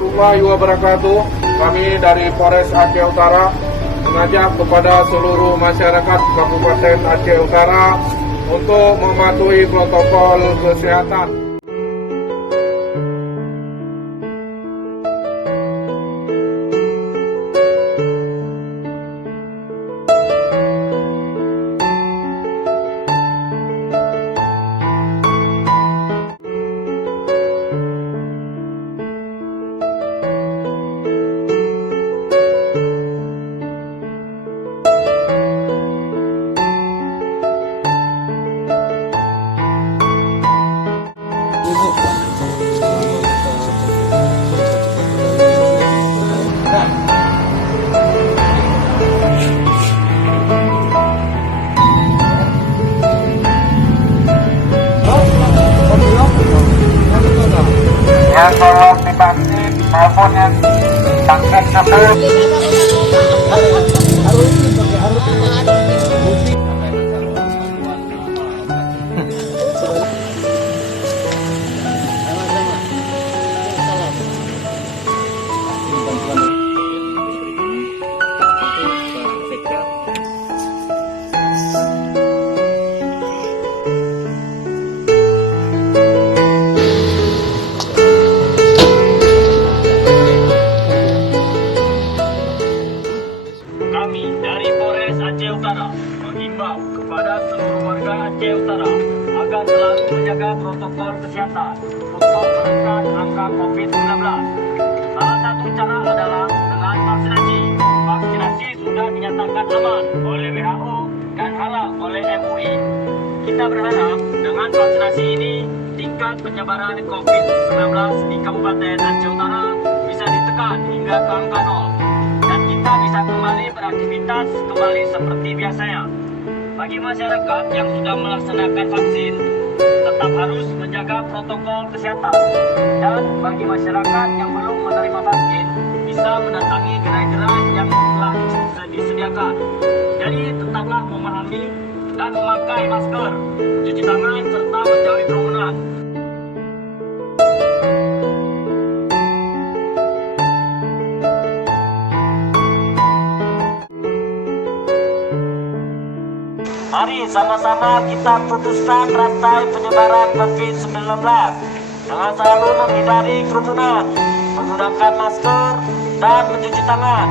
warahmatullahi wabarakatuh. Kami dari Polres Aceh Utara mengajak kepada seluruh masyarakat Kabupaten Aceh Utara untuk mematuhi protokol kesehatan. Yang belum divaksin maupun yang vaksin tersebut. Kami dari Polres Aceh Utara mengimbau kepada seluruh warga Aceh Utara agar selalu menjaga protokol kesehatan untuk menekan angka COVID-19. Salah satu cara adalah dengan vaksinasi. Vaksinasi sudah dinyatakan aman oleh WHO dan halal oleh MUI. Kita berharap dengan vaksinasi ini tingkat penyebaran COVID-19 di Kabupaten Aceh Utara bisa ditekan hingga ke angka 0. Dan kita bisa kembali beraktivitas kembali seperti biasanya. Bagi masyarakat yang sudah melaksanakan vaksin, tetap harus menjaga protokol kesehatan. Dan bagi masyarakat yang belum menerima vaksin, bisa mendatangi gerai-gerai yang telah disediakan. Jadi tetaplah memahami dan memakai masker, mencuci tangan, serta menjauhi kerumunan. Mari sama-sama kita putuskan rantai penyebaran COVID-19 dengan selalu menghindari kerumunan, menggunakan masker, dan mencuci tangan.